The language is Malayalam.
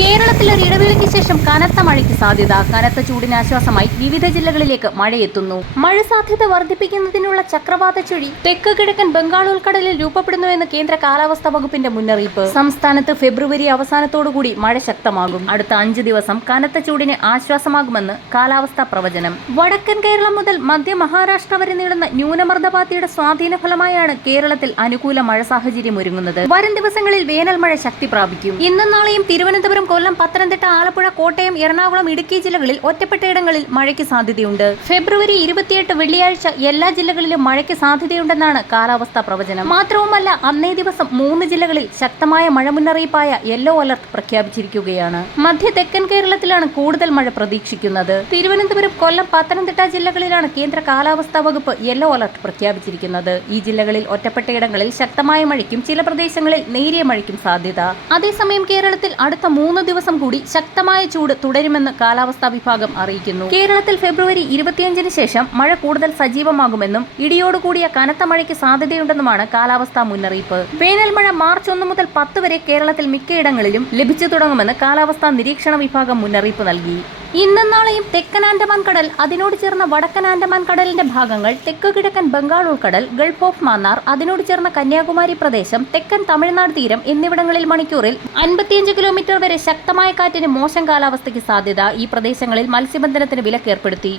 കേരളത്തിൽ ഒരു ഇടവേളയ്ക്ക് ശേഷം കനത്ത മഴയ്ക്ക് സാധ്യത. കനത്ത ചൂടിന് ആശ്വാസമായി വിവിധ ജില്ലകളിലേക്ക് മഴയെത്തുന്നു മഴ സാധ്യത വർദ്ധിപ്പിക്കുന്നതിനുള്ള ചക്രവാത ചുഴി തെക്ക് കിഴക്കൻ ബംഗാൾ ഉൾക്കടലിൽ രൂപപ്പെടുന്നുവെന്ന് കേന്ദ്ര കാലാവസ്ഥാ വകുപ്പിന്റെ മുന്നറിയിപ്പ്. സംസ്ഥാനത്ത് ഫെബ്രുവരി അവസാനത്തോടുകൂടി മഴ ശക്തമാകും. അടുത്ത അഞ്ച് ദിവസം കനത്ത ചൂടിന് ആശ്വാസമാകുമെന്ന് കാലാവസ്ഥാ പ്രവചനം. വടക്കൻ കേരളം മുതൽ മധ്യ മഹാരാഷ്ട്ര വരെ നീളുന്ന ന്യൂനമർദ്ദപാത്തിയുടെ സ്വാധീന ഫലമായാണ് കേരളത്തിൽ അനുകൂല മഴ സാഹചര്യം ഒരുങ്ങുന്നത് വരും ദിവസങ്ങളിൽ വേനൽ മഴ ശക്തി പ്രാപിക്കും. ഇന്നും നാളെയും തിരുവനന്തപുരം കൊല്ലം പത്തനംതിട്ട ആലപ്പുഴ കോട്ടയം എറണാകുളം ഇടുക്കി ജില്ലകളിൽ ഒറ്റപ്പെട്ടയിടങ്ങളിൽ മഴയ്ക്ക് സാധ്യതയുണ്ട്. ഫെബ്രുവരി ഇരുപത്തിയെട്ട് വെള്ളിയാഴ്ച എല്ലാ ജില്ലകളിലും മഴയ്ക്ക് സാധ്യതയുണ്ടെന്നാണ് കാലാവസ്ഥാ പ്രവചനം. മാത്രവുമല്ല അന്നേ ദിവസം മൂന്ന് ജില്ലകളിൽ ശക്തമായ മഴ മുന്നറിയിപ്പായ യെല്ലോ അലർട്ട് പ്രഖ്യാപിച്ചിരിക്കുകയാണ്. മധ്യ തെക്കൻ കേരളത്തിലാണ് കൂടുതൽ മഴ പ്രതീക്ഷിക്കുന്നത്. തിരുവനന്തപുരം കൊല്ലം പത്തനംതിട്ട ജില്ലകളിലാണ് കേന്ദ്ര കാലാവസ്ഥാ വകുപ്പ് യെല്ലോ അലർട്ട് പ്രഖ്യാപിച്ചിരിക്കുന്നത്. ഈ ജില്ലകളിൽ ഒറ്റപ്പെട്ടയിടങ്ങളിൽ ശക്തമായ മഴയ്ക്കും ചില പ്രദേശങ്ങളിൽ നേരിയ മഴയ്ക്കും സാധ്യത. അതേസമയം കേരളത്തിൽ അടുത്ത മൂന്ന് ദിവസം കൂടി ശക്തമായ ചൂട് തുടരുമെന്ന് കാലാവസ്ഥാ വിഭാഗം അറിയിക്കുന്നു. കേരളത്തിൽ ഫെബ്രുവരി ഇരുപത്തിയഞ്ചിന് ശേഷം മഴ കൂടുതൽ സജീവമാകുമെന്നും ഇടിയോടുകൂടിയ കനത്ത മഴയ്ക്ക് സാധ്യതയുണ്ടെന്നുമാണ് കാലാവസ്ഥാ മുന്നറിയിപ്പ്. വേനൽ മഴ മാർച്ച് ഒന്ന് മുതൽ പത്ത് വരെ കേരളത്തിൽ മിക്കയിടങ്ങളിലും ലഭിച്ചു തുടങ്ങുമെന്ന് കാലാവസ്ഥാ നിരീക്ഷണ വിഭാഗം മുന്നറിയിപ്പ് നൽകി. ഇന്നും നാളെയും തെക്കൻ ആൻഡമാൻ കടൽ അതിനോട് ചേർന്ന വടക്കൻ ആൻഡമാൻ കടലിന്റെ ഭാഗങ്ങൾ തെക്ക് കിഴക്കൻ ബംഗാൾ ഉൾക്കടൽ ഗൾഫ് ഓഫ് മാന്നാർ അതിനോട് ചേർന്ന കന്യാകുമാരി പ്രദേശം തെക്കൻ തമിഴ്നാട് തീരം എന്നിവിടങ്ങളിൽ മണിക്കൂറിൽ അൻപത്തിയഞ്ച് കിലോമീറ്റർ വരെ ശക്തമായ കാറ്റിന് മോശം കാലാവസ്ഥയ്ക്ക് സാധ്യത ഈ പ്രദേശങ്ങളിൽ മത്സ്യബന്ധനത്തിന് വിലക്കേർപ്പെടുത്തി